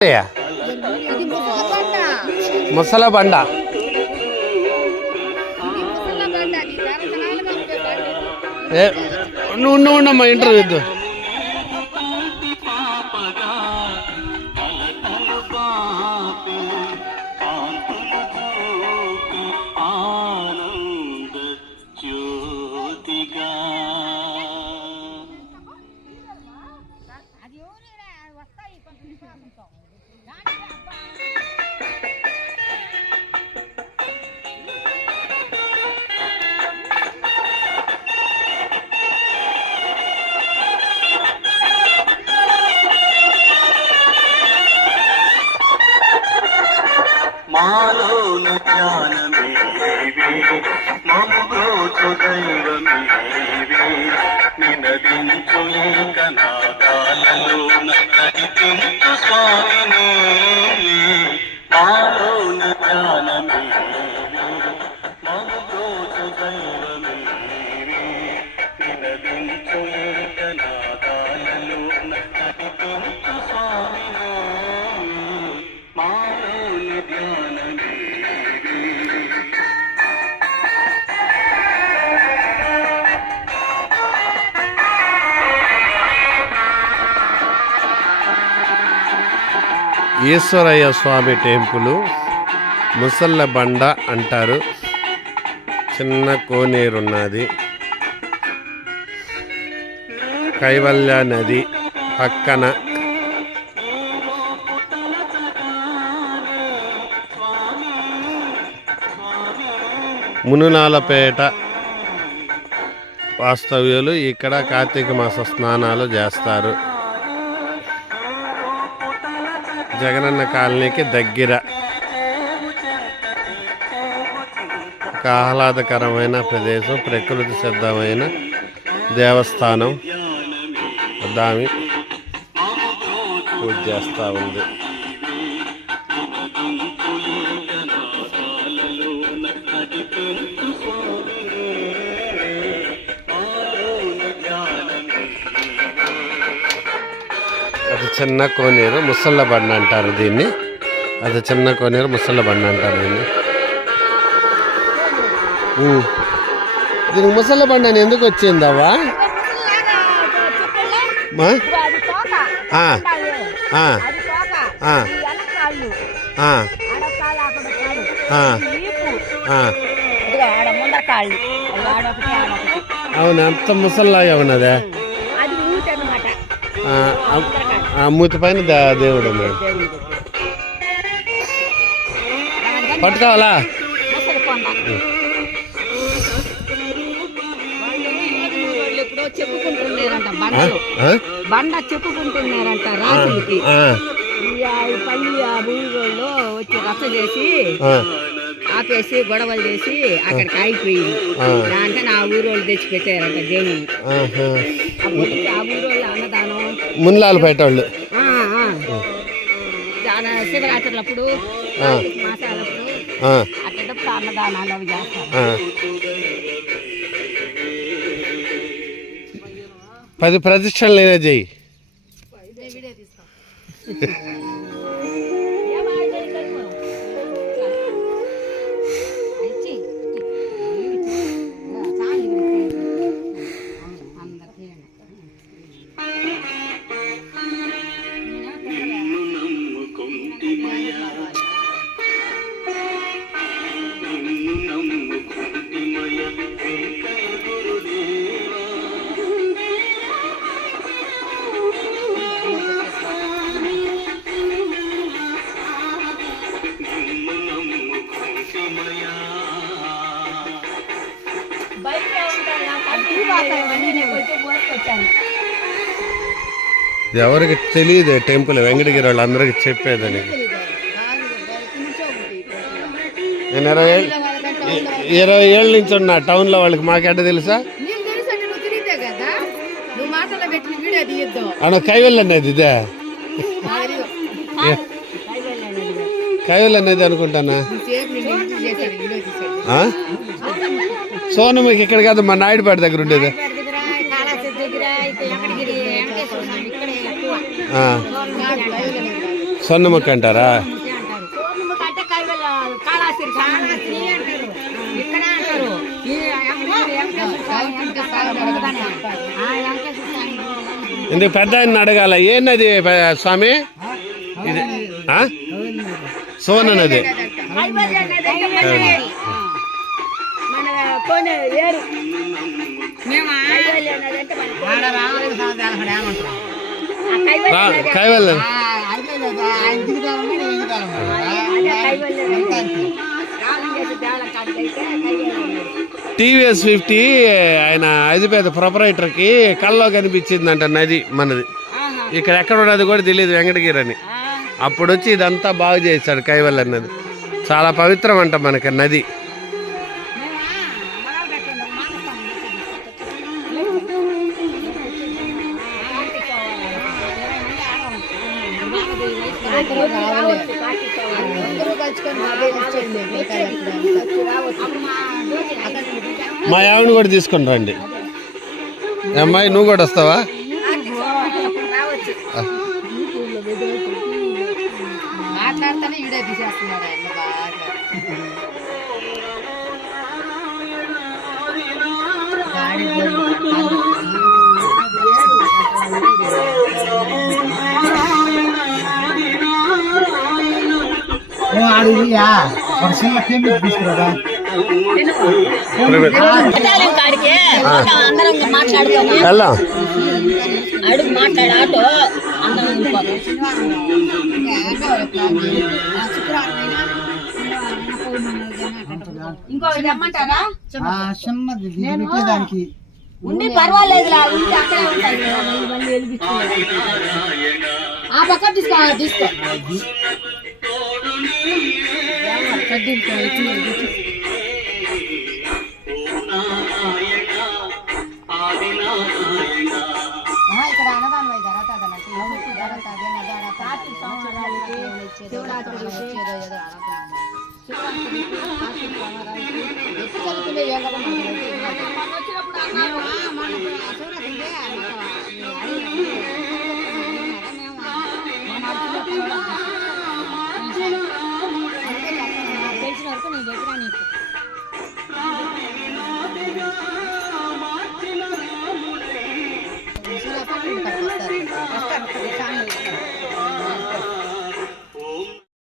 ఇది ముసలబండ ముసల బండ ఇది ముసలబండ అది మాలోను జ్ఞానమేవే మము బ్రోచు నినదించు ఏకనాదాలలోన స్వామిని. మాలోను జ్ఞానమేవే ఈశ్వరయ్య స్వామి టెంపుల్ ముసళ్ళ బండ అంటారు. చిన్న కోనేరున్నది. కైవల్య నది పక్కన మునునాలపేట వాస్తవ్యులు ఇక్కడ కార్తీక మాస స్నానాలు చేస్తారు. జగనన్న కాలనీకి దగ్గర. ఒక ఆహ్లాదకరమైన ప్రదేశం ప్రకృతి సిద్ధమైన దేవస్థానం. దామి పూజ చేస్తూ ఉంది. చిన్న కోనేరు ముసళ్ళ బండ అంటారు దీన్ని. అది చిన్న కోనేరు ముసళ్ళ బండ అంటారు దీన్ని. దీనికి ముసళ్ళ బండ అని ఎందుకు వచ్చిందవ్వా. అవును? అంత ముసల్లాగా ఉన్నదే? అది ఊటి అన్నమాట. ఆ, మూతి పైన దేవుడు ఉన్నాడు. పట్టుకోవాలా? బండ చెప్పుకుంటున్నారంట ఆ. ఊళ్ళో వచ్చి రచ్చ చేసి ఆ, ఆపేసి గొడవలు చేసి అక్కడికి ఆగిపోయింది. ఆ. దాంట్లో ఆ ఊరోళ్ళు తెచ్చి పెట్టారంట దేవుని ఆ ఊరోళ్ళు అన్నదానం మున్లాలు పెట్టాళ్ళు ఆ, ఆ. దాని శివరాత్రులప్పుడు కార్తీక మాసాలప్పుడు ఆ, అట్టేటప్పుడు అన్నదానాలు అవి చేస్తారు. ఆ. పది ప్రదక్షిణలైనా చెయ్యి. ఎవరికి తెలియదు టెంపుల్ వెంకటగిరి వాళ్ళు అందరికి చెప్పేదని నేను ఇరవై ఏళ్ళు ఇరవై ఏళ్ళ నుంచి ఉన్నా టౌన్లో వాళ్ళకి మాకెట్ట తెలుసా? అన్న కైవల్ అనేది ఇదే. కైవల్ అనేది అనుకుంటానా? సేపు నేను ఇంటి చేశాను వీడియో తీసాను ఆ? సోనమ్మకి ఇక్కడ కాదు మా నాయుడుపేట దగ్గర ఉండేది దగ్గర కాళాస్తి దగ్గర ఇక్కడ ఎక్కడికి వెంకటేశ్వర స్వామి ఇక్కడే ఎక్కువ ఆ. సొన్నముక్క అంటారా పూర్ణిమకి అంటే కైవల్ కాళాస్త్రి కాళాస్త్రి అంటారు ఇక్కడ అంటారు ఈ వెంకటేశ్వర స్వామి అంటారు. ఆ వెంకటేశ్వర స్వామి ఇందుకు పెద్ద ఆయన అడగాల ఏంది స్వామి ఇది ఆ? ఏరు. కైవల్య. నది. టీవీఎస్ ఫిఫ్టీ ఆయన ఐదుపేద ప్రొపరైటర్కి కల్లో కనిపించిందంట నది మనది. ఇక్కడ ఎక్కడ ఉన్నది కూడా తెలియదు వెంకటగిరి అని. అప్పుడు వచ్చి ఇదంతా బాగు చేశాడు కైవల్ అన్నది చాలా పవిత్రం అంట మనకి నది. అందరూ కలుసుకొని మా ఆవిడ కూడా తీసుకొని రండి. అమ్మాయి నువ్వు కూడా వస్తావా? మాట్లాడితేనే ఈడే తీసేస్తున్నాడు ఆయన. అడిగియా ఒక చిన్న కెమిక్ తీసుకురా కాడికి అందరం మాట్లాడుకోమా? వెళ్దాం. అడుగు మాట్లాడు ఆటో. ఇంకో ఇది ఇమ్మంటారా చిన్నది పెట్టేదానికి. ఉండి పర్వాలేదు. ఆ పక్క తీసుకో తీసుకో. ఇక్కడ అన్నదానం అయి జరుగుతుంది శివరాత్రి